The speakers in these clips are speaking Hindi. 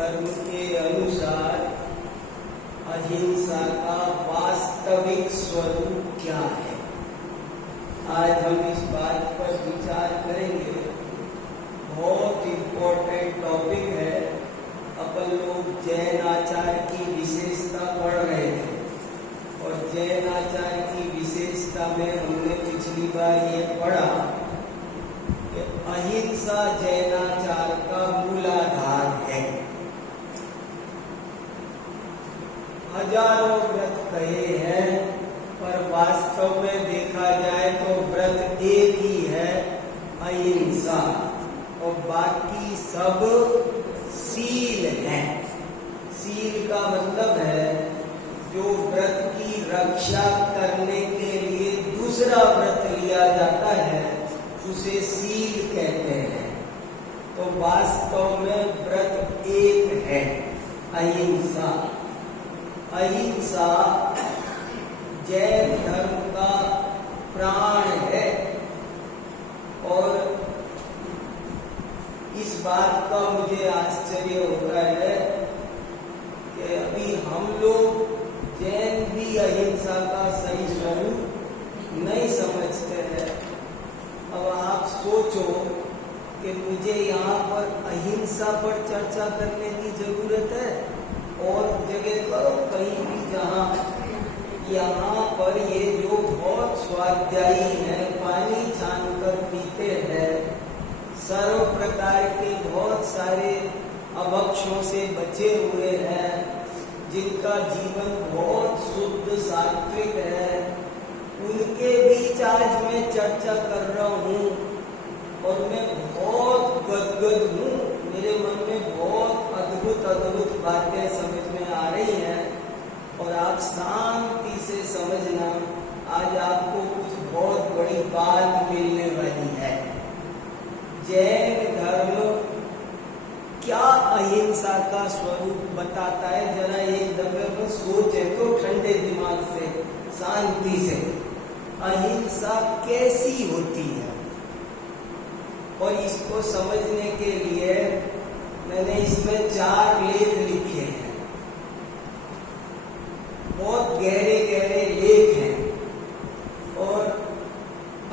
धर्म के अनुसार अहिंसा का वास्तविक स्वरूप क्या है। आज हम इस बात पर विचार करेंगे। बहुत इम्पोर्टेंट टॉपिक है। अपन लोग जैन आचार की विशेषता पढ़ रहे थे और जैन आचार की विशेषता में हमने पिछली बार ये पढ़ा कि अहिंसा जैनाचार का मूलाधार है। हजारों व्रत कहे हैं पर वास्तव में देखा जाए तो व्रत एक ही है, अहिंसा, और बाकी सब सील है। सील का मतलब है जो व्रत की रक्षा करने के लिए दूसरा व्रत लिया जाता है उसे सील कहते हैं। तो वास्तव में व्रत एक है, अहिंसा। अहिंसा जैन धर्म का प्राण है और इस बात का मुझे आश्चर्य होता है कि अभी हम लोग जैन भी अहिंसा का सही स्वरूप नहीं समझते हैं। अब आप सोचो कि मुझे यहाँ पर अहिंसा पर चर्चा करने की जरूरत है और जगह करो कहीं भी जहाँ यहाँ पर ये जो बहुत स्वाध्यायी है, पानी छानकर पीते हैं, सर्व प्रकार के बहुत सारे अभक्षों से बचे हुए हैं, जिनका जीवन बहुत शुद्ध सात्विक है, उनके बीच आज मैं चर्चा कर रहा हूँ और मैं बहुत गदगद हूँ। मेरे मन में बहुत अद्भुत अद्भुत बातें समझ में आ रही हैं और आप शांति से समझना, आज आपको कुछ बहुत बड़ी बात मिलने वाली है। जैन धर्म क्या अहिंसा का स्वरूप बताता है, जरा एक दफे में सोचे तो ठंडे दिमाग से, शांति से, अहिंसा कैसी होती है। और इसको समझने के लिए मैंने इसमें 4 लेख लिखे हैं। बहुत गहरे गहरे लेख हैं और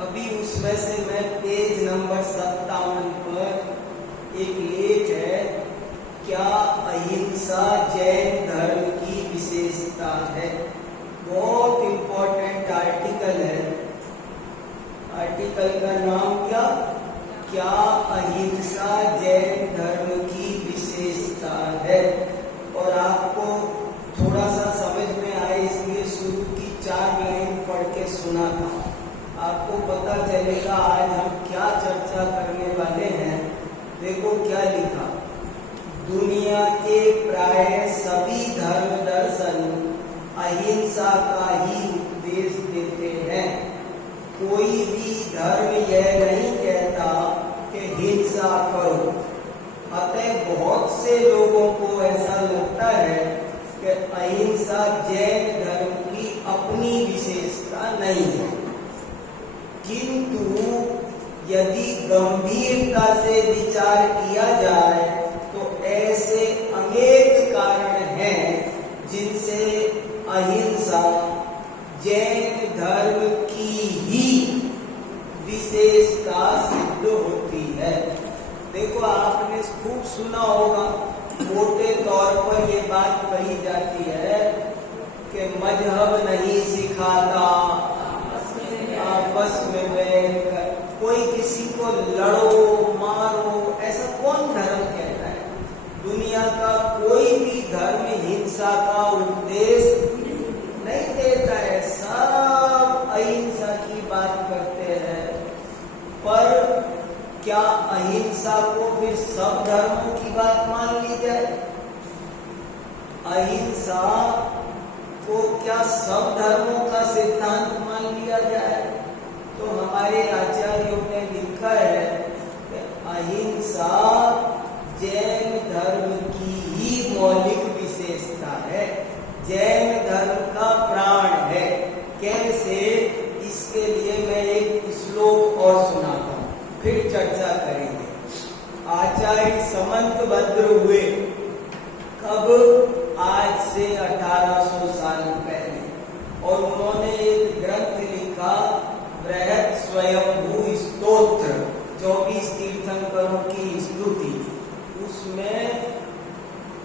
अभी उसमें से मैं पेज नंबर 57 पर एक लेख है, क्या अहिंसा जैन धर्म की विशेषता है। बहुत इंपॉर्टेंट आर्टिकल है। आर्टिकल का नाम क्या अहिंसा जैन धर्म की विशेषता है। और आपको थोड़ा सा समझ में आए इसलिए शुरू की 4 लाइन पढ़ के सुना था। आपको पता चलेगा आज हम क्या चर्चा करने वाले हैं। देखो क्या लिखा, दुनिया के प्राय सभी धर्म दर्शन अहिंसा का ही उपदेश देते हैं। कोई भी धर्म यह नहीं कहता कि हिंसा करो। अतः बहुत से लोगों को ऐसा लगता है कि अहिंसा जैन धर्म की अपनी विशेषता नहीं है, किंतु यदि गंभीरता से विचार किया जाए तो ऐसे अनेक कारण हैं जिनसे अहिंसा जैन धर्म की ही विशेषता सिद्ध होती है। देखो आपने खूब सुना होगा, मोटे तौर पर ये बात कही जाती है कि मजहब नहीं सिखाता आपस में बैठकर कोई किसी को लड़ो मारो, ऐसा कौन धर्म कहता है। दुनिया का कोई भी धर्म हिंसा का उपदेश नहीं देता है, सब अहिंसा की बात करते हैं। पर क्या अहिंसा को फिर सब धर्मों की बात मान ली जाए। अहिंसा को क्या सब धर्मों का सिद्धांत मान लिया जाए। तो हमारे आचार्यों ने लिखा है कि अहिंसा जैन धर्म की ही मौलिक विशेषता है, जैन धर्म का प्राण है। कैसे, इसके लिए मैं एक श्लोक और सुनाता हूँ, फिर चर्चा करेंगे। आचार्य समंत भद्र हुए अब आज से 1800 साल पहले, और उन्होंने एक ग्रंथ लिखा, बृहत स्वयंभू स्तोत्र, 24 तीर्थंकरों की स्तुति। उसमें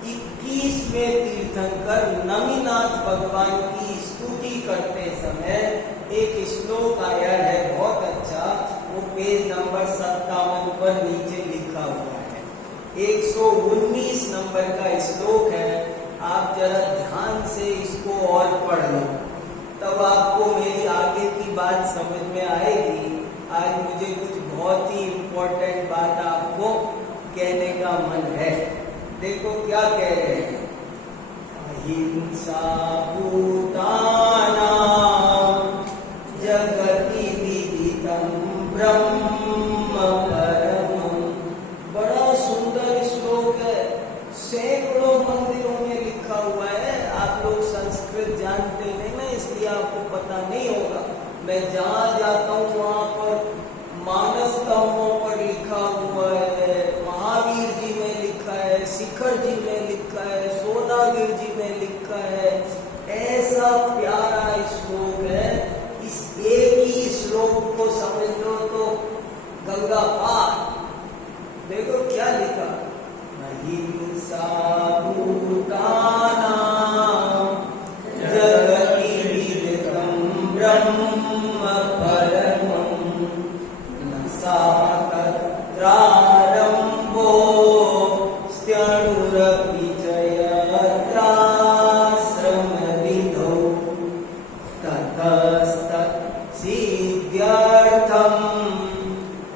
21वें तीर्थंकर नमिनाथ भगवान की स्तुति करते समय एक श्लोक आया है बहुत अच्छा, वो पेज नंबर 57 पर नीचे लिखा हुआ है। 119 नंबर का श्लोक है। आप जरा ध्यान से इसको और पढ़ लो, तब आपको मेरी आगे की बात समझ में आएगी। आज मुझे कुछ बहुत ही इम्पोर्टेंट बात आपको कहने का मन है। देखो क्या कह रहे हैं, अहिंसा भूतानां जगति विदितं ब्रह्म परमं। बड़ा सुंदर श्लोक है, सैकड़ों मंदिरों में लिखा हुआ है। आप लोग संस्कृत जानते नहीं ना, इसलिए आपको पता नहीं होगा। मैं जहाँ जाता हूँ वहाँ पर मानस स्तंभों पर लिखा हुआ है, महावीर जी में लिखा है, शिखर जी में लिखा है, सोनागिर जी में लिखा है। ऐसा प्यारा श्लोक है, इस एक ही श्लोक को समझ लो तो गंगा पार। देखो क्या लिखा, अहिंसा भूतानां जगति विदितं ब्रह्म परमं न सातत्रारम्भो स्त्यणुरपि जयत्राश्रमविधौ ततस्तत् सिद्ध्यर्थं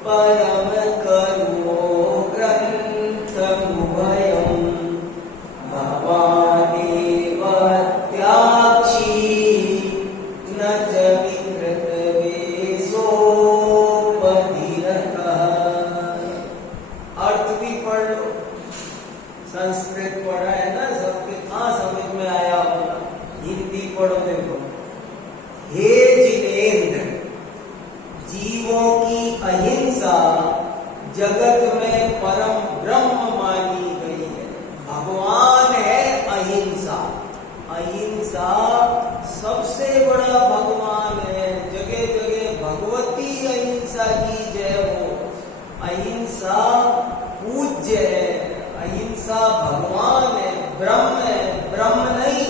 परमकरुणो ग्रन्थमुभयं भवानेव त्याक्षी न च संस्कृत पढ़ा है ना सबके, कहाँ समझ में आया होगा। हिंदी पढ़ो। देखो, हे जिनेंद्र, जीवों की अहिंसा जगत में परम ब्रह्म मानी गई है। भगवान है अहिंसा। अहिंसा सबसे बड़ा भगवान है। जगह जगह भगवती अहिंसा की जय हो। अहिंसा पूज्य है, अहिंसा भगवान है, ब्रह्म है, ब्रह्म नहीं।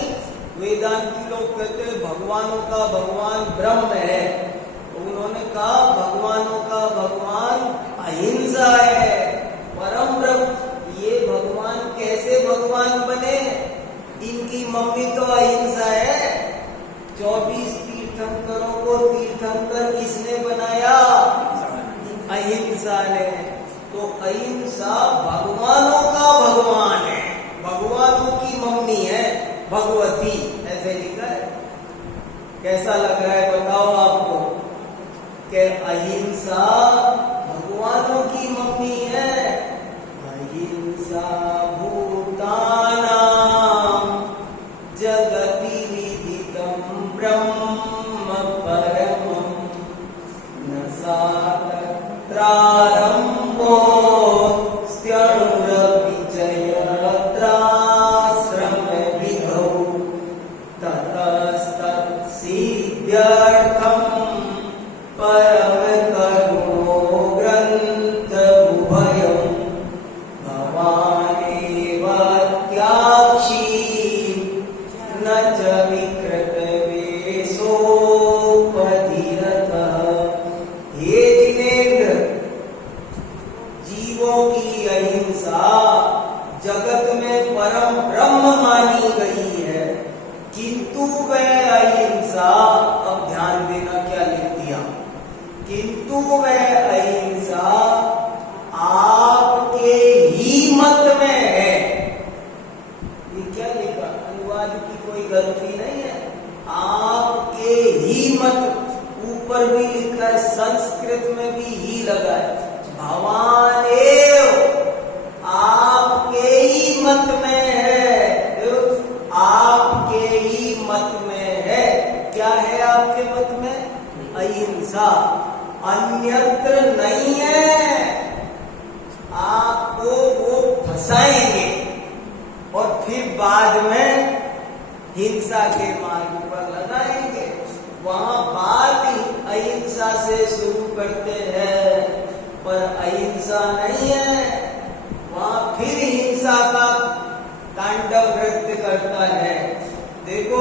वेदांती लोग कहते हैं भगवानों का भगवान ब्रह्म है, तो उन्होंने कहा भगवानों का भगवान अहिंसा है, परम ब्रह्म। ये भगवान कैसे भगवान बने? इनकी मम्मी तो अहिंसा है। 24 तीर्थंकरों को तीर्थंकर किसने बनाया? अहिंसा ने। तो अहिंसा भगवानों का भगवान है, भगवानों की मम्मी है भगवती, ऐसे लिखा है। कैसा लग रहा है बताओ आपको कि अहिंसा भगवानों की मम्मी है। अहिंसा भूतानां जगति विदितं ब्रह्म परमं न सातत्रारम्भो स्त्यणुरपि जयत्राश्रमविधौ ततस्तत् सिद्ध्यर्थं परमकरुणो ग्रन्थमुभयं भवानेव त्याक्षी न च विकृतवेषोपधिरतः। हे जिनेंद्र, जीवों की अहिंसा जगत में परम ब्रह्म मानी गई है, किंतु वह अहिंसा, अब ध्यान देना क्या लिख दिया, किंतु वह अहिंसा आपके ही मत में है। ये क्या लिखा? अनुवाद की कोई गलती नहीं है। आपके ही मत, ऊपर भी लिखा है, संस्कृत में भी ही लगा है। भवानेव आपके ही मत में है, आपके ही मत में है। क्या है आपके मत में? अहिंसा, अन्यत्र नहीं है। आपको वो फंसाएंगे और फिर हिंसा के मार्ग पर लगाएंगे। वहां बात ही अहिंसा से शुरू करते हैं, पर अहिंसा नहीं है, वहां फिर हिंसा का तांडव नृत्य करता है। देखो,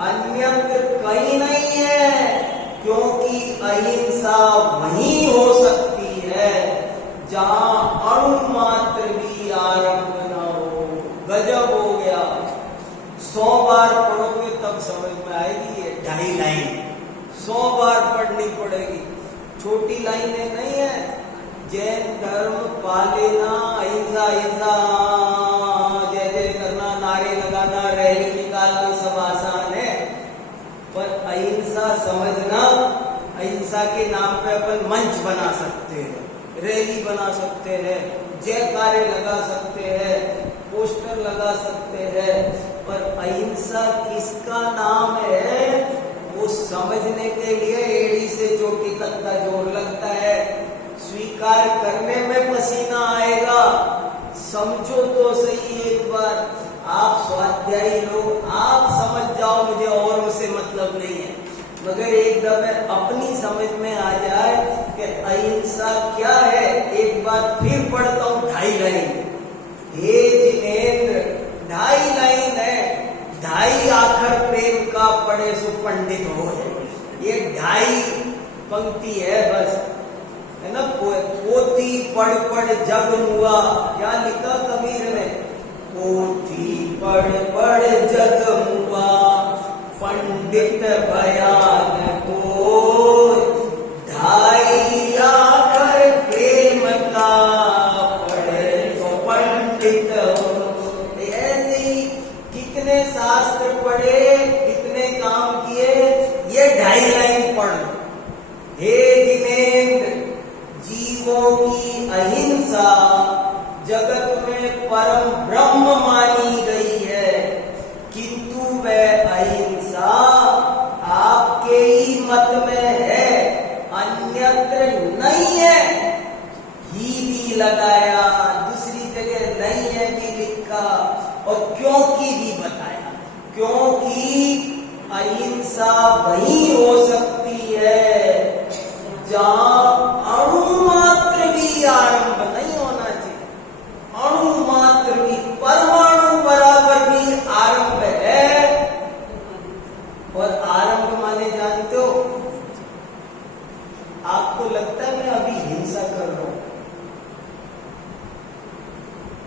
अन्यत्र कहीं नहीं है, क्योंकि अहिंसा वहीं हो सकती है जहां अणु मात्र भी आरंभ न हो। गजब हो गया। 100 बार पढ़ोगे तब समझ में आएगी ये 2.5 लाइन। 100 बार पढ़नी पड़ेगी, छोटी लाइनें नहीं है। जैन धर्म पालेना, अहिंसा अहिंसा जय जय करना, नारे लगाना, रैली निकालना सब आसान है, पर अहिंसा समझना, अहिंसा के नाम पे अपन मंच बना सकते हैं, रैली बना सकते हैं, जयकारे लगा सकते हैं, पोस्टर लगा सकते हैं, पर अहिंसा किसका नाम है वो समझने के लिए एड़ी से चोटी तक का जोर लगता है। स्वीकार करने में पसीना आएगा। समझो तो सही एक बार, आप स्वाध्यायी लोग, आप समझ जाओ, मुझे औरों से मतलब नहीं है, मगर एकदम अपनी समझ में आ जाए कि अहिंसा क्या है। एक बार फिर पढ़ता हूं 2.5 लाइन। हे जिनेंद्र, 2.5 लाइन है, 2.5 आखर प्रेम का पढ़े सो पंडित हो। ये 2.5 पंक्ति है बस, है ना। पोथी पढ़ पढ़ जग मुआ, क्या लिखा कबीर ने? पोथी पढ़ पढ़ जग मुआ, पंडित भयान कोय, 2.5 आखर प्रेम का पढ़े तो पंडित हो। ऐसे ही कितने शास्त्र पढ़े, कितने काम किए, ये 2.5 लाइन पढ़ लो। हे जिनेंद्र, जीवों की अहिंसा जगत में परम ब्रह्म मानी गई है, किंतु वह अहिंसा आपके ही मत में है, अन्यत्र नहीं है। ही भी लगाया, दूसरी जगह नहीं है भी लिखा, और क्योंकि भी बताया, क्योंकि अहिंसा वही हो सकती है जहां अणु मात्र भी आरंभ नहीं होना चाहिए। अणु मात्र भी, परमाणु बराबर भी आरंभ है। और आरंभ माने जानते हो, आपको लगता है मैं अभी हिंसा कर रहा हूं,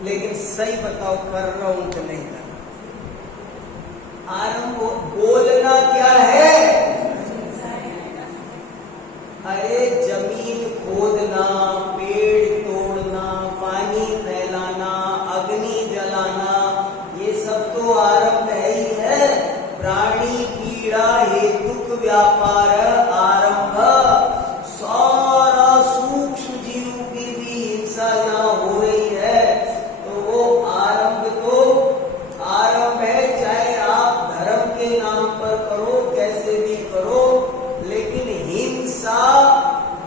लेकिन सही बताओ कर रहा हूं कि नहीं कर रहा? आरंभ बोलना क्या है? अरे जमीन खोदना, पेड़ तोड़ना, पानी फैलाना, अग्नि जलाना, ये सब तो आरंभ है ही है। प्राणी पीड़ा हेतुक व्यापार आरंभ, सारा सूक्ष्म जीव की भी हिंसा यहाँ हो रही है, तो वो आरंभ तो आरंभ है। चाहे आप धर्म के नाम पर करो, कैसे भी करो, लेकिन हिंसा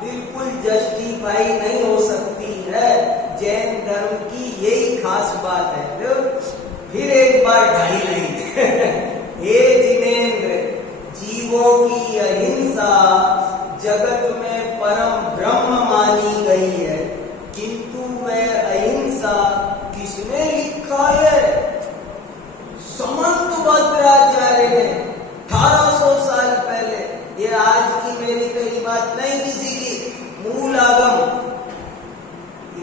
बिल्कुल जस्टिफाई नहीं हो सकती है। जैन धर्म की यही खास बात है। तो फिर एक बार 2.5 लाइन। हे जिनेंद्र, जीवों की अहिंसा जगत में परम ब्रह्म मानी गई है, किंतु वह अहिंसा किसने लिखा है? समंत भद्राचार्य ने 1800 साल पहले। ये आज की मेरी कही बात नहीं, किसी की मूल आगम।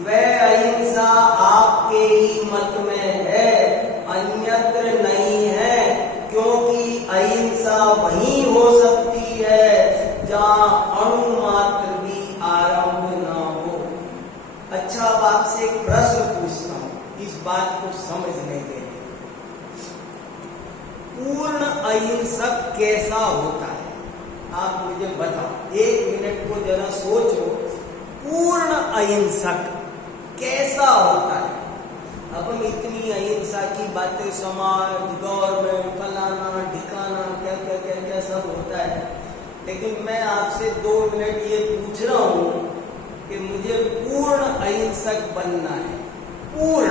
वह अहिंसा आपके ही मत में है, अन्यत्र नहीं है, क्योंकि अहिंसा वही हो सकती है जहां अणु मात्र भी आरंभ न हो। अच्छा, अब आपसे एक प्रश्न पूछता हूं, इस बात को समझने के लिए। पूर्ण अहिंसक कैसा होता है? आप मुझे बताओ, 1 मिनट को जरा सोचो, पूर्ण अहिंसक कैसा होता है? अपन इतनी अहिंसा की बातें, समाज, गवर्नमेंट, फलाना ढिकाना, क्या क्या क्या क्या सब होता है, लेकिन मैं आपसे 2 मिनट ये पूछ रहा हूं कि मुझे पूर्ण अहिंसक बनना है। पूर्ण,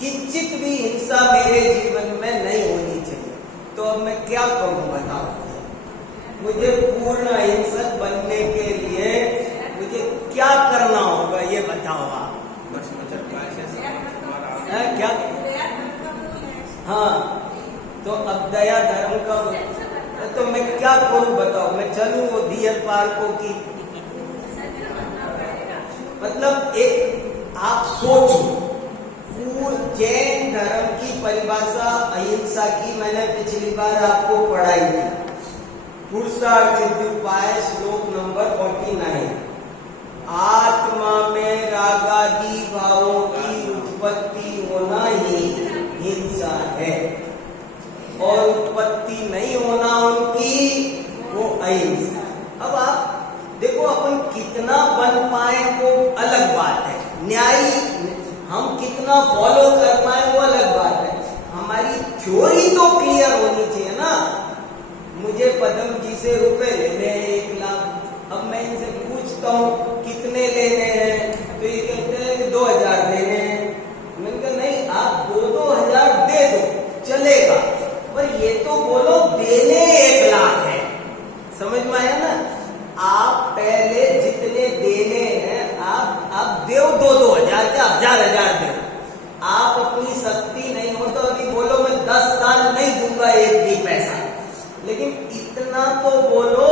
किंचित भी हिंसा मेरे जीवन में नहीं होनी चाहिए। तो अब मैं क्या करूं बताओ? मुझे पूर्ण अहिंसक बनने के लिए मुझे क्या करना होगा ये बताओ आप। क्या? हाँ, तो अब दया धर्म का तो मैं क्या करूं बताओ? मैं चलूं वो डियर पार्कों की? मतलब एक आप सोचो, जैन धर्म की परिभाषा अहिंसा की मैंने पिछली बार आपको पढ़ाई थी। पुरुषार्थ सिद्धिउपाय श्लोक नंबर 49। आत्मा में रागादि भावों की उत्पत्ति होना ही हिंसा है, और उत्पत्ति नहीं होना उनकी वो अहिंसा। अब आप देखो, अपन कितना बन पाए वो अलग बात है, न्यायी हम कितना फॉलो कर पाए वो अलग बात है। हमारी थ्योरी तो क्लियर होनी चाहिए ना। मुझे पदम जी से रुपए लेने हैं 1 लाख। अब मैं इनसे पूछता हूँ कितने लेने हैं, तो ये कहते हैं 2000 देने हैं। मैंने कहा नहीं, आप 2-2000 दे दो चलेगा, पर ये तो बोलो देने 1 लाख है। समझ में आया ना? आप पहले जितने देने हैं आप दो 2-2000 क्या 1000 दो। आप अपनी शक्ति नहीं हो तो अभी बोलो मैं 10 साल नहीं दूंगा एक भी पैसा, लेकिन इतना तो बोलो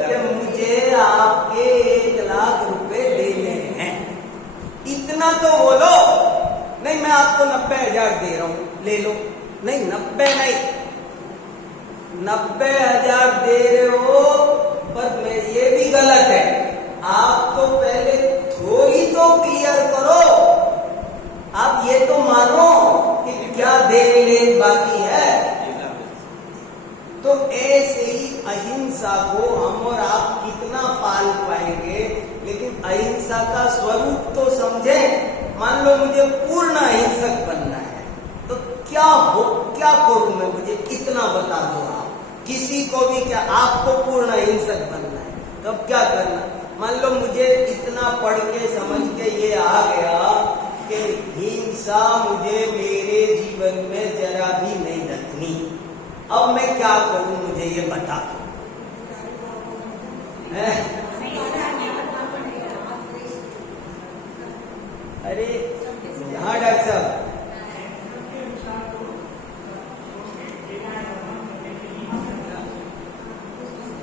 कि मुझे आपके 1 लाख रुपए देने हैं। इतना तो बोलो। नहीं, मैं आपको 90,000 दे रहा हूं, ले लो। नहीं, 90 नहीं, 90,000 दे रहे हो, पर मैं ये भी गलत है। आप तो पहले थोड़ी तो क्लियर करो। आप ये तो मानो कि क्या देने लेन बाकी है। तो ऐसे ही अहिंसा को हम और आप कितना पाल पाएंगे, लेकिन अहिंसा का स्वरूप तो समझे। मान लो मुझे पूर्ण अहिंसक बनना है, तो क्या करूं मैं? मुझे इतना बता दो आप। किसी को भी क्या, आपको पूर्ण अहिंसक बनना है, तब क्या करना? मान लो मुझे इतना पढ़ के समझ के ये आ गया कि हिंसा मुझे मेरे जीवन में जरा भी नहीं रखनी। अब मैं क्या करूं? मुझे ये बता दो। अरे हाँ डॉक्टर साहब,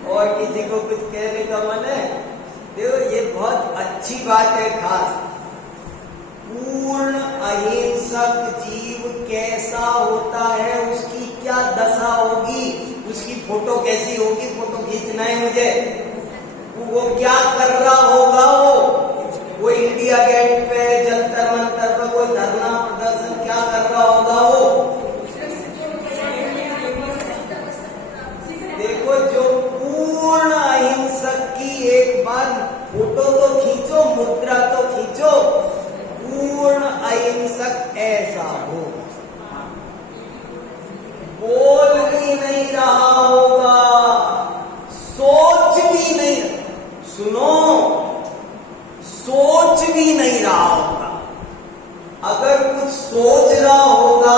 और किसी को कुछ कहने का मन है? देखो, ये बहुत अच्छी बात है। खास पूर्ण अहिंसक जीव कैसा होता है, उसकी क्या दशा होगी, उसकी फोटो कैसी होगी? फोटो खींचना है मुझे। वो क्या कर रहा होगा? वो इंडिया गेट पे, जंतर मंतर पे कोई धरना प्रदर्शन क्या कर रहा होगा? वो देखो, जो पूर्ण अहिंसक की एक बार फोटो तो खींचो, मुद्रा तो खींचो। पूर्ण अहिंसक ऐसा हो, बोल भी नहीं रहा होगा, सोच भी नहीं, सुनो, सोच भी नहीं रहा होगा। अगर कुछ सोच रहा होगा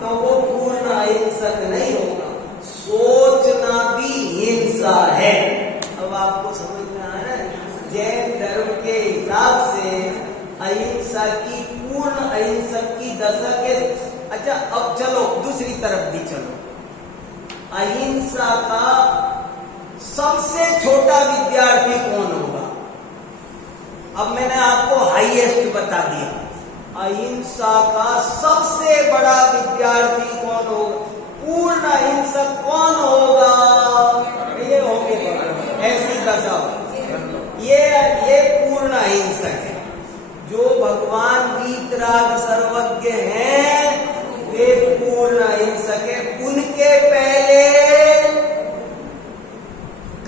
तो वो पूर्ण अहिंसक नहीं होगा। सोचना भी हिंसा है। अब आपको समझ में आ रहा है? जैन धर्म के हिसाब से अहिंसा की, पूर्ण अहिंसक की दशा के। अच्छा, अब चलो दूसरी तरफ भी चलो। अहिंसा का सबसे छोटा विद्यार्थी कौन होगा? अब मैंने आपको हाईएस्ट बता दिया। अहिंसा का सबसे बड़ा विद्यार्थी कौन होगा? पूर्ण अहिंसक कौन होगा? ये होंगे ऐसी दशा। ये पूर्ण अहिंसक है। जो भगवान वीतराग सर्वज्ञ हैं, वे पूर्ण अहिंसक है। उनके पहले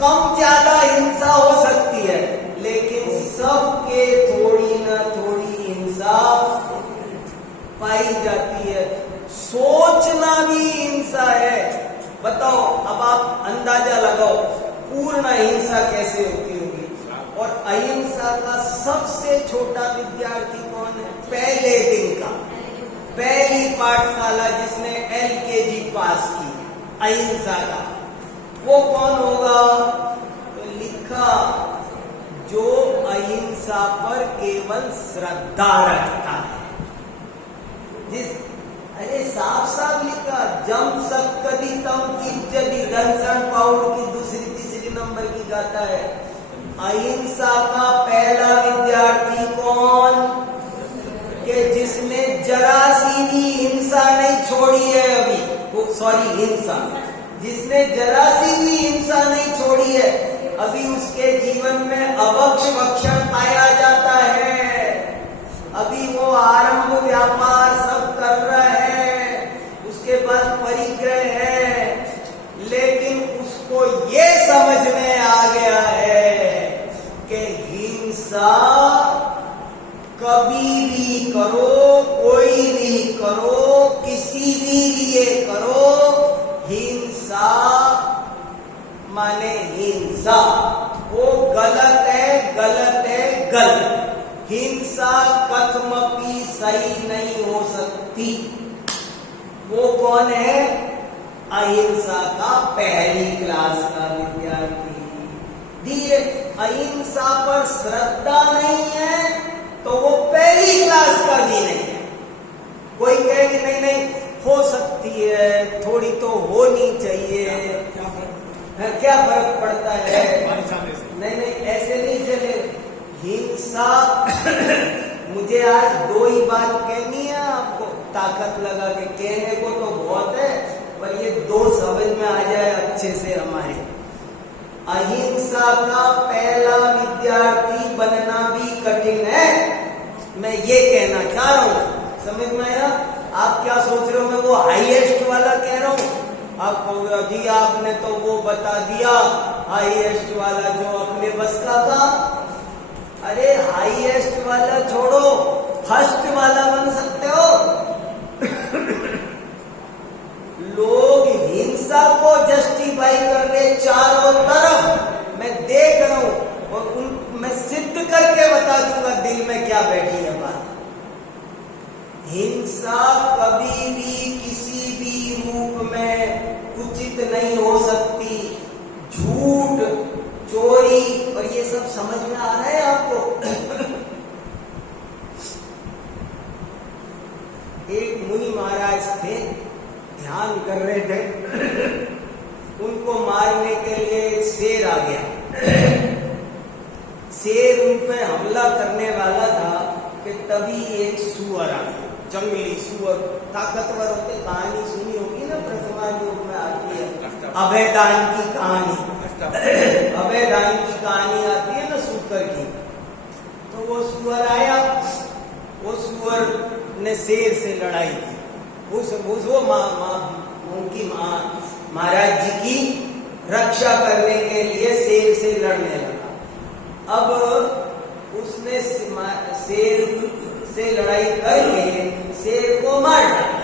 कम ज्यादा हिंसा हो सकती है, लेकिन सबके थोड़ी ना थोड़ी हिंसा पाई जाती है। सोचना भी हिंसा है। बताओ, अब आप अंदाजा लगाओ पूर्ण अहिंसा कैसे होती होगी। और अहिंसा का सबसे छोटा विद्यार्थी कौन है? पहले दिन का, पहली पाठशाला जिसने LKG पास की, अहिंसा का, वो कौन होगा? तो लिखा जो अहिंसा पर केवल श्रद्धा रखता है। अरे साफ साफ लिखा, जम सकदी तम किंचदी घनसण पाउड की दूसरी तीसरी नंबर की गाता है। अहिंसा का पहला विद्यार्थी कौन? कि जिसने जरा सी भी हिंसा नहीं छोड़ी है अभी, हिंसा, जिसने जरा सी भी हिंसा नहीं छोड़ी है अभी, उसके जीवन में अभक्ष भक्षण पाया जाता है। अभी वो आरंभ व्यापार सब कर रहा है, उसके पास परिग्रह है, लेकिन उसको ये समझ में आ गया है कि हिंसा कभी भी करो, कोई भी करो, किसी भी लिए करो, हिंसा माने हिंसा, वो गलत है, गलत है, गलत। हिंसा कथमपि सही नहीं हो सकती। वो कौन है? अहिंसा का पहली क्लास का विद्यार्थी। धीरे, अहिंसा पर श्रद्धा नहीं है तो वो पहली क्लास का भी नहीं है। कोई कहे कि नहीं नहीं हो सकती है, थोड़ी तो होनी चाहिए, क्या फर्क पड़ता है? नहीं नहीं, ऐसे नहीं चले। हिंसा मुझे आज दो ही बात कहनी है आपको, ताकत लगा के कहने को तो बहुत है, पर ये दो समझ में आ जाए अच्छे से हमारे। अहिंसा का पहला विद्यार्थी बनना भी कठिन है, मैं ये कहना चाह रहा हूं। समझ में आया? आप क्या सोच रहे हो मैं वो हाईएस्ट वाला कह रहा हूं? आप कहोगे जी आपने तो वो बता दिया हाईएस्ट वाला जो अपने बस का था। अरे हाईएस्ट वाला छोड़ो, फर्स्ट वाला बन सकते हो। लोग हिंसा को जस्टिफाई कर रहे चारों तरफ, मैं देख रहा हूं, और मैं सिद्ध करके बता दूंगा दिल में क्या बैठी है बात। हिंसा कभी भी किसी भी रूप में उचित नहीं हो सकती। झूठ, चोरी और ये सब समझ में आ रहा है आपको? एक मुनि महाराज थे, ध्यान कर रहे थे, उनको मारने के लिए एक शेर आ गया। शेर उन पे हमला करने वाला था कि तभी एक सुअर आ गया, जंगली सुअर, ताकतवर होते। कहानी सुनी होगी ना, प्रथमा योग में आती है अभयदान की कहानी। अभयदान की कहानी आती है ना सूकर की। तो वो सुअर आया, वो सुअर ने शेर से लड़ाई की। वो उनकी महाराज जी की रक्षा करने के लिए शेर से लड़ने लगा। अब उसने शेर से लड़ाई करके शेर को मार डाला।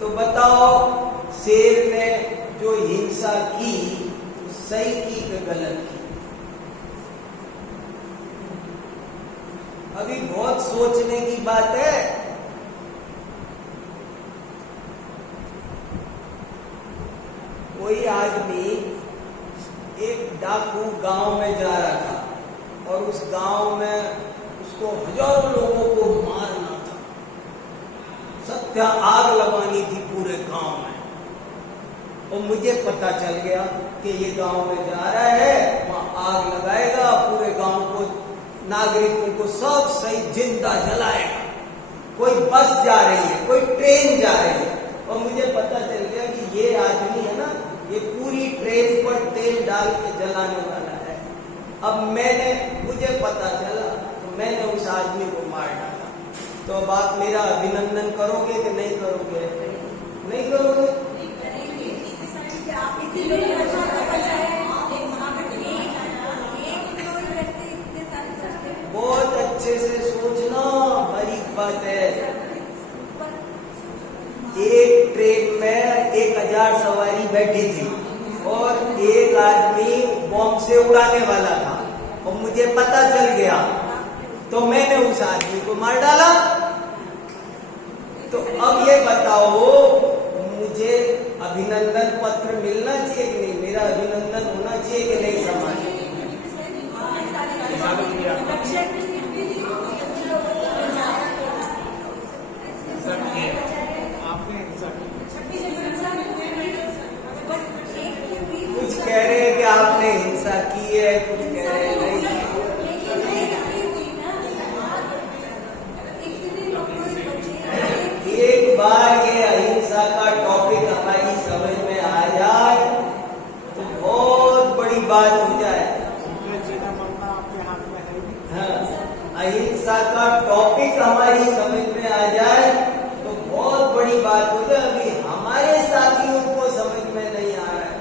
तो बताओ शेर ने जो हिंसा की सही की कि गलत की? अभी बहुत सोचने की बात है। कोई आदमी एक डाकू गांव में जा रहा था और उस गांव में उसको हजारों लोगों को मारना था, सत्या आग लगानी थी पूरे गांव में। और मुझे पता चल गया कि ये गांव में जा रहा है, वहां आग लगाएगा, पूरे गांव को, नागरिकों को सब सही जिंदा जलाएगा। कोई बस जा रही है, कोई ट्रेन जा रही है, और मुझे पता चल गया कि ये आदमी है ना, ये पूरी ट्रेन पर तेल डाल के जलाने वाला है। अब मुझे पता चला तो मैंने उस आदमी को मार डाला। तो अब आप मेरा अभिनंदन करोगे कि नहीं करोगे? नहीं करोगे? बहुत अच्छे से सोचना, बड़ी बात है। एक ट्रेन में 1000 सवारी बैठी थी और एक आदमी बॉम्ब से उड़ाने वाला था, और मुझे पता चल गया तो मैंने उस आदमी को मार डाला। तो अब ये बताओ मुझे अभिनंदन पत्र मिलना चाहिए कि नहीं? मेरा अभिनंदन होना चाहिए कि नहीं समाज में? कुछ कह रहे हैं कि आपने हिंसा की है, कुछ कह रहे हैं नहीं की। एक बार ये अहिंसा का टॉपिक हमारी समझ में आ जाए तो बहुत बड़ी बात हो जाए। हाँ, अहिंसा का टॉपिक हमारी समझ में आ जाए तो बहुत बड़ी बात हो जाए। अभी हमारे साथियों को समझ में नहीं आ रहा है।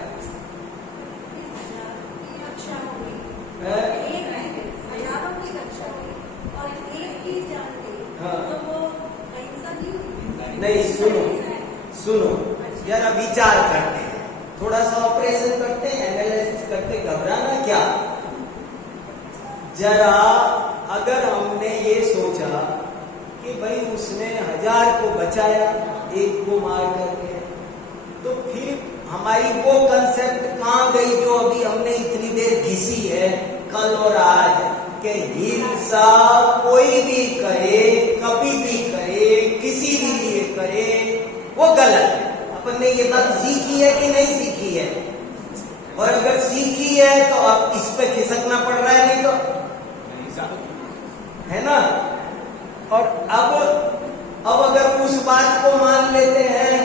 नहीं, सुनो जरा विचार करते हैं, थोड़ा सा ऑपरेशन करते हैं, एनालिसिस करते, घबराना क्या। जरा अगर हमने ये सोचा कि भाई उसने 1000 को बचाया एक को मार करके, तो फिर हमारी वो कंसेप्ट कहाँ गई जो अभी हमने इतनी देर घिसी है कल और आज, कि हिंसा कोई भी करे, कभी भी करे, किसी भी लिए करे, वो गलत है। अपन ने ये बात सीखी है कि नहीं सीखी है? और अगर सीखी है तो अब इस पे खिसकना पड़ रहा है, नहीं तो है ना। और अब अगर उस बात को मान लेते हैं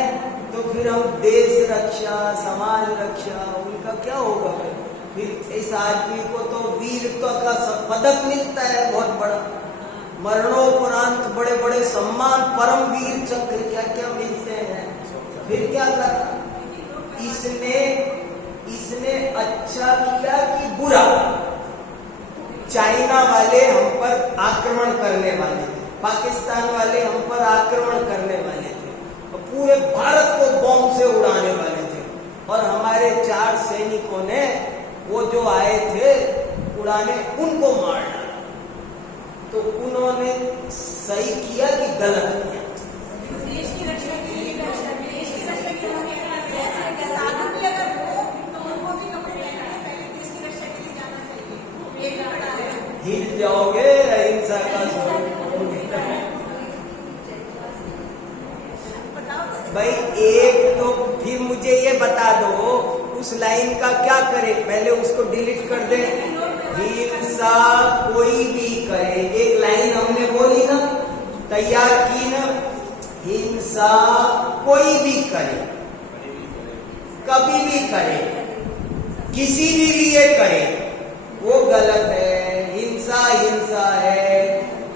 तो फिर हम देश रक्षा, समाज रक्षा, उनका क्या होगा भाई? फिर इस आदमी को तो वीरत्व का पदक मिलता है बहुत बड़ा, मरणोपरांत बड़े बड़े सम्मान, परम वीर चक्र, क्या क्या मिलते हैं। फिर क्या करा इसने अच्छा किया कि बुरा? चाइना वाले हम पर आक्रमण करने वाले थे, पाकिस्तान वाले हम पर आक्रमण करने वाले थे, और पूरे भारत को बॉम्ब से उड़ाने वाले थे, और हमारे 4 सैनिकों ने वो जो आए थे उड़ाने, उनको मार डाला। तो उन्होंने सही किया कि गलत किया? देश की रक्षा के लिए, देश की रक्षा के लिए साधन भी अगर हो तो उनको भी कपड़े पहनाने, पहले देश की रक्षा के लिए जाना चाहिए। ये भी बड़ा है। हिल जाओगे अहिंसा का भाई। एक तो फिर मुझे ये बता दो उस लाइन का क्या करे, पहले उसको डिलीट कर दे। हिंसा कोई भी करे, एक लाइन हमने बोली ना, तैयार की ना, हिंसा कोई भी करे, कभी भी करे, किसी भी लिए करे, वो गलत है। हिंसा हिंसा है,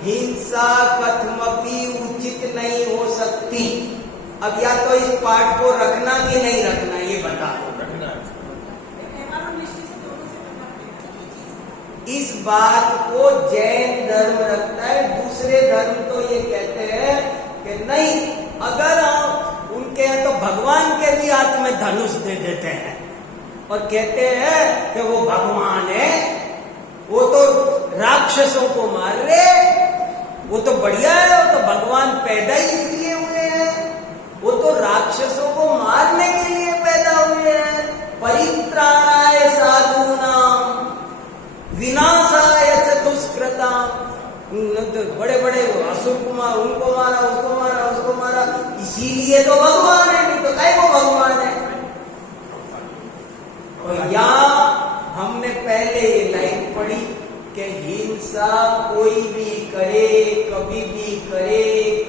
हिंसा कथमपि उचित नहीं हो सकती। अब या तो इस पाठ को रखना कि नहीं रखना, ये बता दो। इस बात को जैन धर्म रखता है, दूसरे धर्म तो ये कहते हैं कि नहीं, अगर उनके हैं तो भगवान के भी हाथ में धनुष दे देते हैं और कहते हैं कि वो भगवान है, वो तो राक्षसों को मार रहे, वो तो बढ़िया है, वो तो भगवान पैदा ही इसलिए हुए हैं, वो तो राक्षसों को मारने के लिए पैदा हुए हैं। परित्राणाय साधूनां विनाशाय च दुष्कृतां। बड़े बड़े असुर को मारा, उनको मारा, उसको मारा, उसको मारा, इसीलिए तो भगवान है, नहीं तो काय वो भगवान है। और यहाँ हमने पहले ये लाइन पढ़ी कि हिंसा कोई भी करे, कभी भी करे,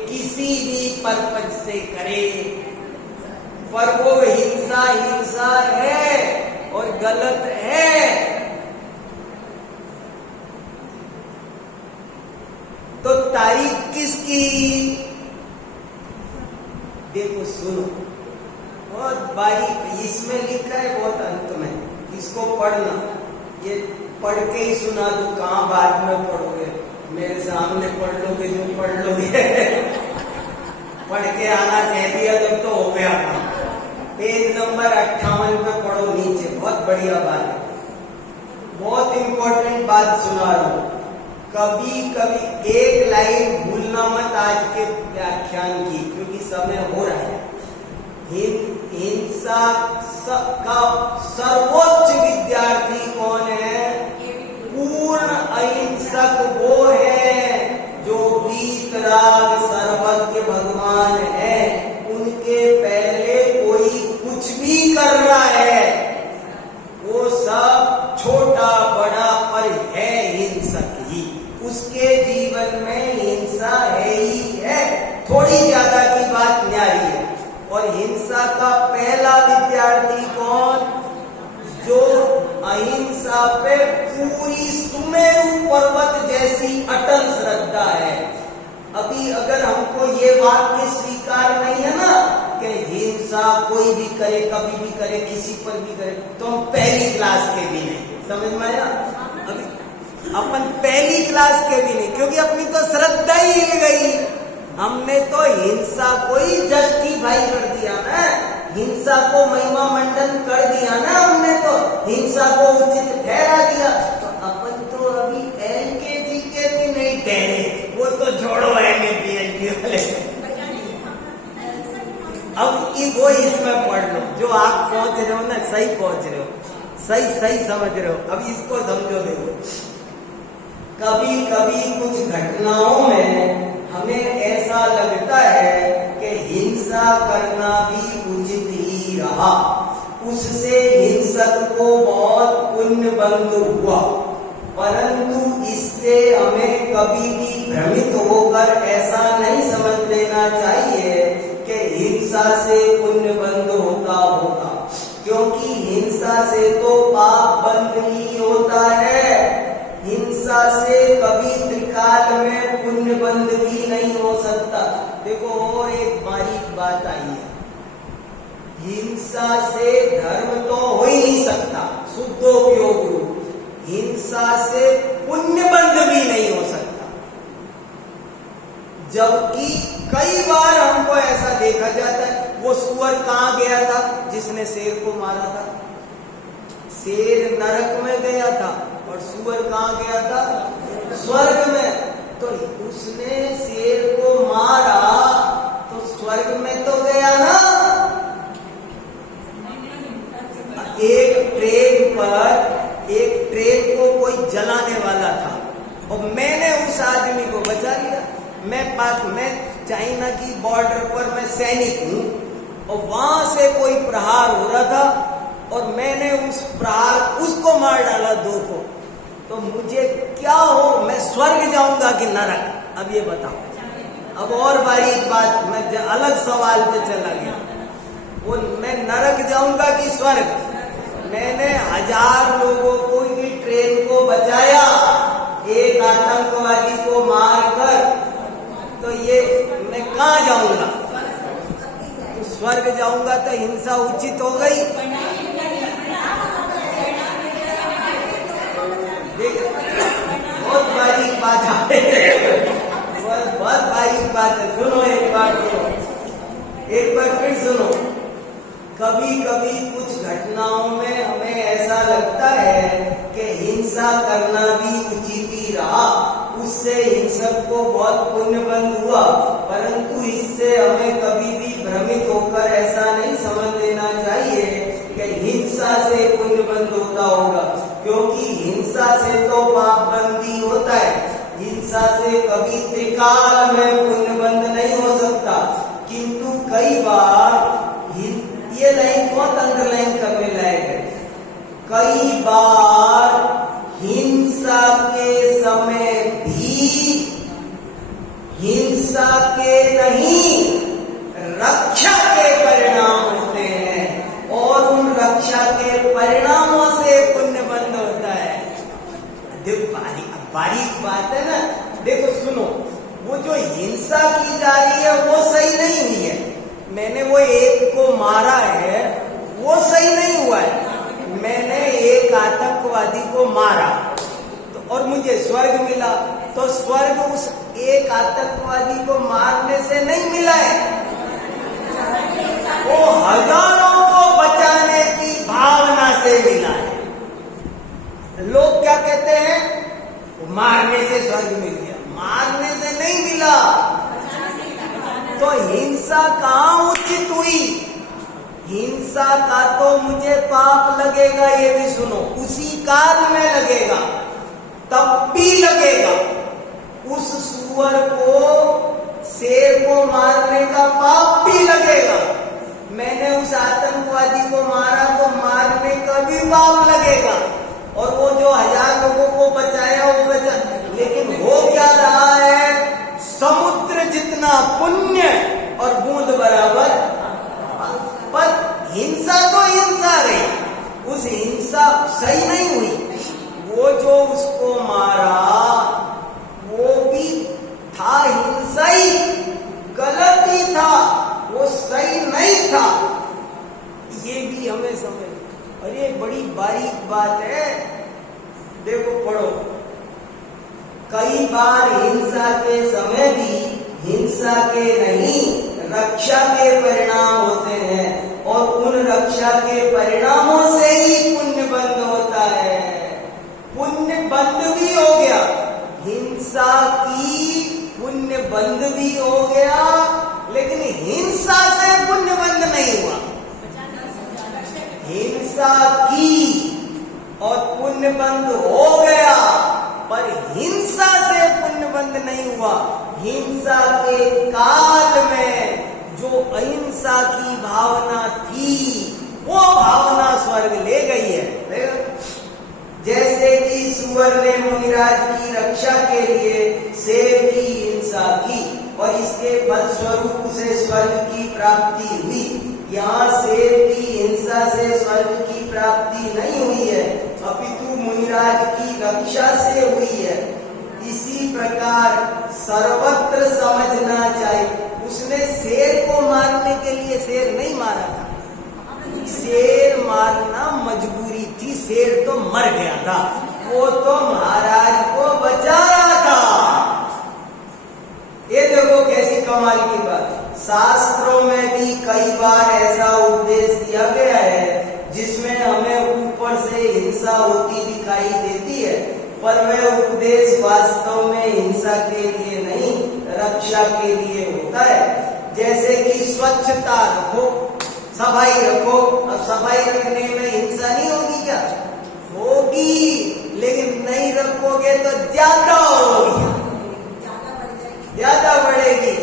किसी भी पर्पज से करे, पर वो हिंसा हिंसा है और गलत है। तो तारीख किसकी? देखो सुनो, बहुत बारीक इसमें लिखा है, बहुत अंत में, इसको पढ़ना। ये पढ़ के ही सुना दो, कहाँ बाद में पढ़ोगे, मेरे सामने पढ़ लोगे जो पढ़ लोगे। पढ़ के आना कह दिया जब तो हो गया काम। पेज नंबर 58 पे पढ़ो नीचे, बहुत बढ़िया बात है, बहुत इंपॉर्टेंट बात सुना रहा हूं। कभी कभी एक लाइन भूलना मत आज के व्याख्यान की, क्योंकि समय हो रहा है। हिंसा का सर्वोच्च विद्यार्थी कौन है? पूर्ण अहिंसक वो है जो वीतराग सर्वज्ञ भगवान है। उनके पहले कोई कुछ भी कर रहा है, वो सब छोटा बड़ा पर है हिंसक ही। उसके जीवन में हिंसा है ही है, थोड़ी ज्यादा की बात न्यारी है। और हिंसा का पहला विद्यार्थी कौन? जो अहिंसा पे पूरी सुमेरु पर्वत जैसी अटल श्रद्धा है। अभी अगर हमको ये वाक्य स्वीकार नहीं है ना कि हिंसा कोई भी करे, कभी भी करे, किसी पर भी करे, तो हम पहली क्लास के भी नहीं। समझ में आया? अभी अपन पहली क्लास के भी नहीं, क्योंकि अपनी तो श्रद्धा ही हिल गई। हमने तो हिंसा को ही जस्टिफाई कर दिया ना, हिंसा को महिमा मंडन कर दिया ना, हमने तो हिंसा को उचित ठहरा दिया। तो अपन तो अभी एलकेजी के भी नहीं ठहरे, वो तो छोड़ो एमएपीएलटी वाले। अब वो इसमें पढ़ लो, जो आप पहुंच रहे हो ना, सही पहुंच रहे हो, सही समझ रहे हो। अब इसको समझो। देखो, कभी कभी कुछ घटनाओं में हमें ऐसा लगता है कि हिंसा करना भी उचित ही रहा, उससे हिंसक को बहुत पुण्य बंद हुआ, परंतु इससे हमें कभी भी भ्रमित होकर ऐसा नहीं समझ लेना चाहिए कि हिंसा से पुण्य बंद होता होगा, क्योंकि हिंसा से तो पाप बंद ही होता है। हिंसा से कभी त्रिकाल में पुण्य बंद भी नहीं हो सकता। देखो, और एक बारीक बात आई है, हिंसा से धर्म तो हो ही नहीं सकता शुद्धोपयोग रूप, हिंसा से पुण्य बंद भी नहीं हो सकता। जबकि कई बार हमको ऐसा देखा जाता है, वो सुअर कहाँ गया था जिसने शेर को मारा था? शेर नरक में गया था और सुअर कहाँ गया था? स्वर्ग में। तो उसने शेर को मारा तो स्वर्ग में तो गया ना। एक ट्रेन को कोई जलाने वाला था और मैंने उस आदमी को बचा लिया। मैं चाइना की बॉर्डर पर मैं सैनिक हूँ और वहां से कोई प्रहार हो रहा था और मैंने उसको मार डाला, दो को। तो मुझे क्या हो, मैं स्वर्ग जाऊंगा कि नरक? अब ये बताओ। अब और बारीक बात, मैं अलग सवाल पे चला गया। वो मैं नरक जाऊंगा कि स्वर्ग? मैंने 1000 लोगों को की ट्रेन को बचाया एक आतंकवादी को मारकर, तो ये मैं कहाँ जाऊंगा? तो स्वर्ग जाऊंगा तो हिंसा उचित हो गई। बहुत बारीक बात है, बहुत बारीक बात है। सुनो, एक बार फिर सुनो। कभी कभी कुछ घटनाओं में हमें ऐसा लगता है कि हिंसा करना भी उचित ही रहा, उससे हिंसक को बहुत पुण्य बंद हुआ, परंतु इससे हमें कभी भी भ्रमित होकर ऐसा नहीं समझ लेना चाहिए कि हिंसा से पुण्य बंद होता होगा, क्योंकि हिंसा से तो पाप बंदी होता है। हिंसा से कभी त्रिकाल में पुण्य बंद नहीं हो सकता। किंतु कई बार, ये लाइन बहुत अंडरलाइन करने लायक है, कई बार हिंसा के समय भी हिंसा के नहीं, रक्षा के परिणाम होते हैं और उन रक्षा के परिणामों से पुण्य बंद होता है। देखो, बारीक बात है ना। देखो सुनो, वो जो हिंसा की जा रही है वो सही नहीं हुई है। मैंने वो एक को मारा है, वो सही नहीं हुआ है। मैंने एक आतंकवादी को मारा तो और मुझे स्वर्ग मिला, तो स्वर्ग उस एक आतंकवादी को मारने से नहीं मिला है, वो हजारों को बचाने की भावना से मिला है। लोग क्या कहते हैं? मारने से स्वर्ग मिल गया, मारने से नहीं मिला। तो हिंसा कहाँ उचित हुई? हिंसा का तो मुझे पाप लगेगा, ये भी सुनो, उसी काल में लगेगा, तब भी लगेगा। उस सुअर को, शेर को मारने का पाप भी लगेगा। मैंने उस आतंकवादी को मारा तो मारने का भी पाप लगेगा। और वो जो 1000 लोगों को बचाया वो बचा, लेकिन हो क्या रहा है? समुद्र जितना पुण्य और बूंद बराबर। पर हिंसा तो हिंसा रही, उस हिंसा सही नहीं हुई। वो जो उसको मारा वो भी था हिंसा ही, गलत ही था, वो सही नहीं था। ये भी हमें समझ। अरे बड़ी बारीक बात है, देखो पढ़ो। कई बार हिंसा के समय भी हिंसा के नहीं, रक्षा के परिणाम होते हैं, और उन रक्षा के परिणामों से ही पुण्य बंद होता है। पुण्य बंद भी हो गया, हिंसा की पुण्य बंद भी हो गया, लेकिन हिंसा से पुण्य बंद नहीं हुआ। हिंसा की और पुण्य बंद हो गया, पर हिंसा से पुण्य बंद नहीं हुआ। हिंसा के काल में जो अहिंसा की भावना थी, वो भावना स्वर्ग ले गई है। जैसे कि सुअर ने मुनिराज की रक्षा के लिए शेर की हिंसा की और इसके फलस्वरूप उसे स्वर्ग की प्राप्ति हुई। यहाँ शेर की हिंसा से स्वर्ग की प्राप्ति नहीं हुई है, अपितु मुनिराज की रक्षा से हुई है। इसी प्रकार सर्वत्र समझना चाहिए। उसने शेर को मारने के लिए शेर नहीं मारा था, शेर मारना मजबूरी थी। शेर तो मर गया था, वो तो महाराज को बचा रहा था। ये देखो कैसी कमाल की बात। शास्त्रों में भी कई बार ऐसा उपदेश दिया गया है जिसमें हमें ऊपर से हिंसा होती दिखाई देती है, पर वह उपदेश वास्तव में हिंसा के लिए नहीं, रक्षा के लिए होता है। जैसे कि स्वच्छता रखो, सफाई रखो। अब सफाई रखने में हिंसा नहीं होगी क्या? होगी, लेकिन नहीं रखोगे तो ज्यादा होगी, ज्यादा बढ़ेगी।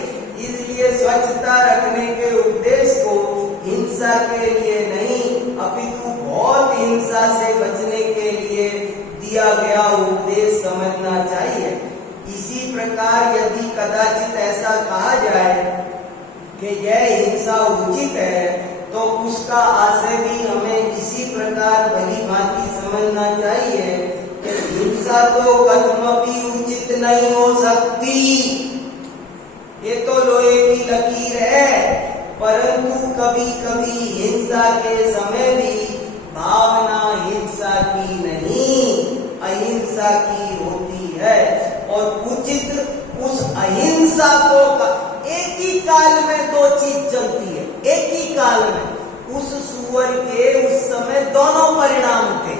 इसलिए स्वच्छता रखने के उद्देश्य को हिंसा के लिए नहीं, अपितु बहुत हिंसा से बचने के लिए दिया गया उपदेश समझना चाहिए। इसी प्रकार यदि कदाचित ऐसा कहा जाए कि यह हिंसा उचित है, तो उसका आशय भी हमें इसी प्रकार भली भांति समझना चाहिए कि हिंसा तो कदापि उचित नहीं हो सकती। ये तो लोहे की लकीर है, परंतु कभी कभी हिंसा के समय भी भावना हिंसा की नहीं, अहिंसा की होती है। और उचित उस अहिंसा को एक ही काल में दो चीज चलती है, एक ही काल में। उस सुअर के उस समय दोनों परिणाम थे।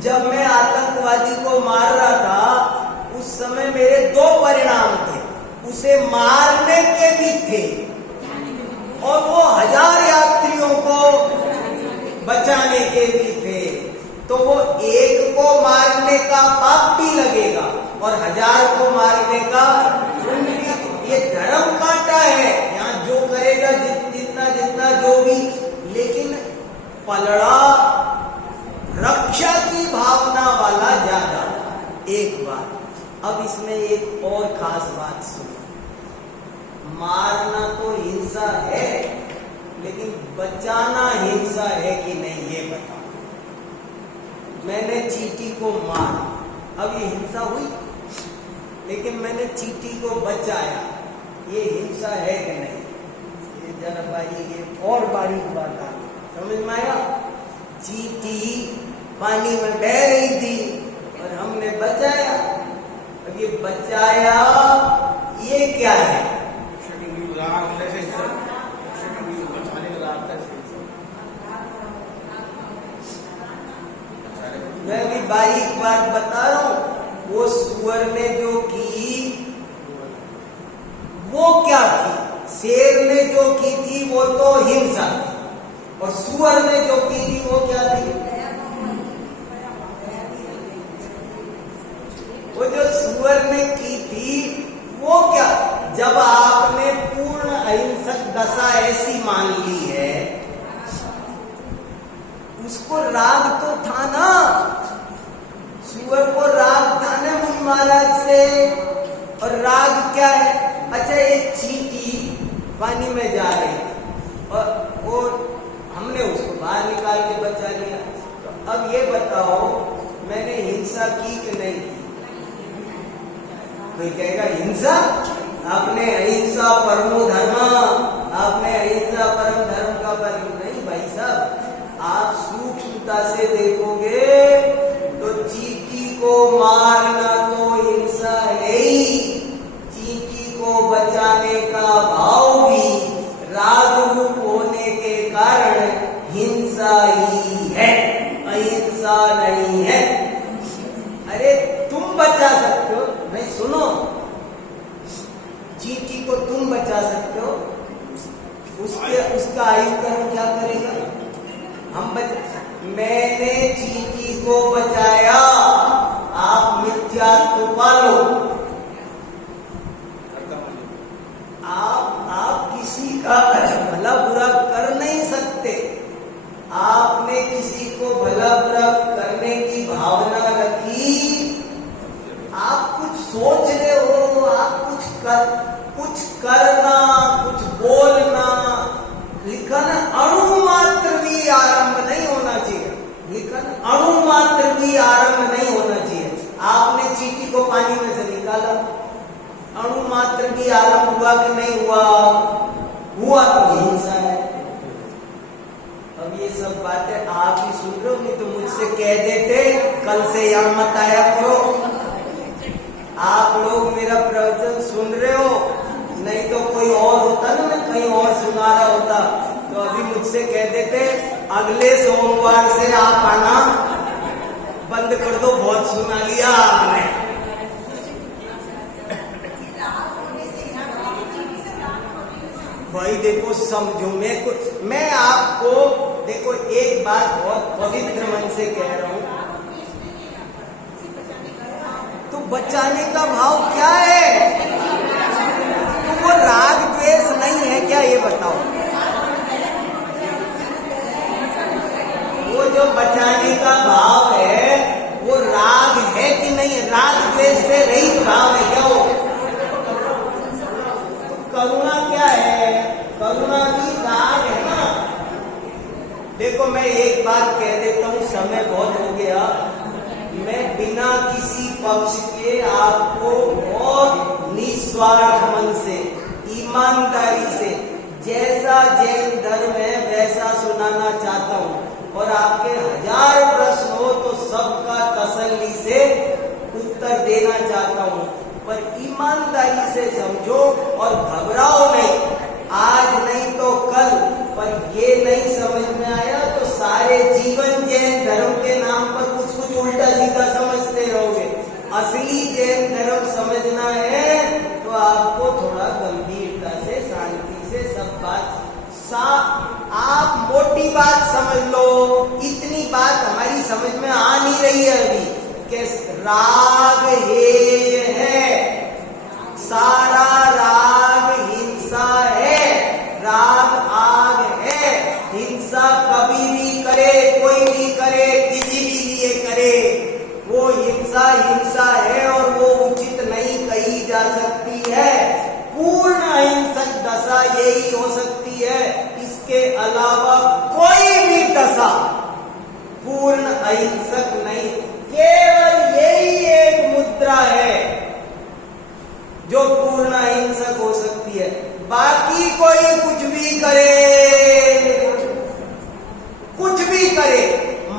जब मैं आतंकवादी को मार रहा था, उस समय मेरे दो परिणाम थे, उसे मारने के भी थे और वो 1000 यात्रियों को बचाने के भी थे। तो वो एक को मारने का पाप भी लगेगा और 1000 को मारने का पुण्य भी। ये धर्म कांटा है, यहाँ जो करेगा जितना जितना जो भी, लेकिन पलड़ा रक्षा की भावना वाला ज्यादा। एक बात, अब इसमें एक और खास बात सुनो। मारना तो हिंसा है, लेकिन बचाना हिंसा है कि नहीं ये बताओ। मैंने चींटी को मारा, अब ये हिंसा हुई, लेकिन मैंने चींटी को बचाया, ये हिंसा है कि नहीं? ये जरा बारीक और बारीक बात आ गई, समझ में आया? चींटी पानी में बह रही थी और हमने बचाया। अब ये बचाया ये क्या है? मैं भी बारीक बात बता रहा हूं। वो सुअर ने जो की वो क्या थी? शेर ने जो की थी वो तो हिंसा थी, और सुअर ने जो की थी वो क्या थी? वो जो सुअर ने की थी वो क्या? जब आपने पूर्ण अहिंसक दशा ऐसी मान ली है, उसको राग तो था ना, सुअर को राग था ना मुनि महाराज से। और राग क्या है? अच्छा, एक चींटी पानी में जा रही और वो हमने उसको बाहर निकाल के बचा लिया। तो अब ये बताओ, मैंने हिंसा की कि नहीं की? कोई कहेगा हिंसा? आपने अहिंसा परमो धर्म, आपने अहिंसा परम धर्म का परम नहीं भाई साहब। आप सूक्ष्मता से देखोगे तो चींटी को मारना तो हिंसा है ही, चींटी को बचाने का भाव भी राग रूप होने के कारण हिंसा ही है, अहिंसा नहीं है। अरे तुम बचा सकते हो, नहीं सुनो, चींटी को तुम बचा सकते हो, उसका आयुकरण क्या करेगा? मैंने चींटी को बचाया, आप मिथ्यात्व पालो। आप किसी का भला बुरा कर नहीं सकते। आपने किसी को भला बुरा करने की भावना रखी, आप कुछ सोच रहे हो, आप कुछ करना, कुछ बोलना, लिखा ना अणु मात्र भी आरंभ नहीं होना चाहिए, लिखा ना अणु मात्र भी आरंभ नहीं होना चाहिए। आपने चींटी को पानी में से निकाला, अणु मात्र भी आरंभ हुआ कि नहीं हुआ? हुआ तो हिंसा है। अब ये सब बातें आप ही सुन रहे हो, नहीं तो मुझसे कह देते कल से यहाँ मत आया करो। आप लोग मेरा प्रवचन सुन रहे हो, नहीं तो कोई और होता ना, मैं कहीं और सुना रहा होता तो अभी मुझसे कह देते अगले सोमवार से आप आना बंद कर दो, बहुत सुना लिया आपने। भाई देखो समझो, मैं आपको देखो एक बात बहुत पवित्र मन से कह रहा हूं, तो बचाने का भाव क्या है? तो वो राग द्वेष नहीं है क्या, ये बताओ? वो जो बचाने का भाव है वो राग है कि नहीं? राग द्वेष से रहित भाव है क्या वो? तो करुणा क्या है? करुणा भी राग है ना। देखो मैं एक बात कह देता हूँ, समय बहुत हो गया, मैं बिना किसी पक्ष के आपको बहुत निस्वार्थ मन से, ईमानदारी से, जैसा जैन धर्म है वैसा सुनाना चाहता हूँ। और आपके 1000 प्रश्न हो तो सबका तसल्ली से उत्तर देना चाहता हूँ, पर ईमानदारी से समझो और घबराओ नहीं। आज नहीं तो कल, पर ये नहीं समझ में आया तो सारे जीवन जैन धर्म के नाम पर कुछ कुछ उल्टा सीधा समझते रहोगे। असली जैन धर्म समझना है तो आपको थोड़ा गंभीरता से, शांति से सब बात आप मोटी बात समझ लो। इतनी बात हमारी समझ में आ नहीं रही है अभी कि राग हेय है, सारा राग हिंसा है, राग आग है। हिंसा कभी भी करे, कोई भी करे, किसी भी लिए करे, वो हिंसा हिंसा है और वो उचित नहीं कही जा सकती है। पूर्ण अहिंसक दशा यही हो सकती है, इसके अलावा कोई भी दशा पूर्ण अहिंसक नहीं। केवल यही एक मुद्रा है जो पूर्ण अहिंसक हो सकती है। बाकी कोई कुछ भी करे, कुछ भी करे,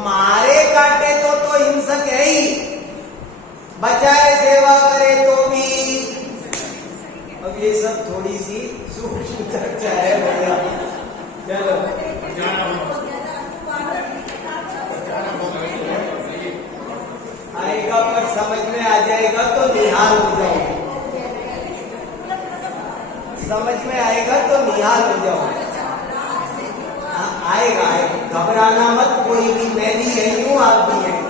मारे काटे तो हिंसक है ही, बचाए सेवा करे तो भी। अब ये सब थोड़ी सी सूक्ष्म चर्चा है भैया, चलो आएगा पर समझ में आ जाएगा तो निहाल हो जाओगे, समझ में आएगा तो निहाल हो जाओगे। आएगा, आएगा, घबराना मत, कोई भी, मैं भी यही हूँ, आप भी हैं।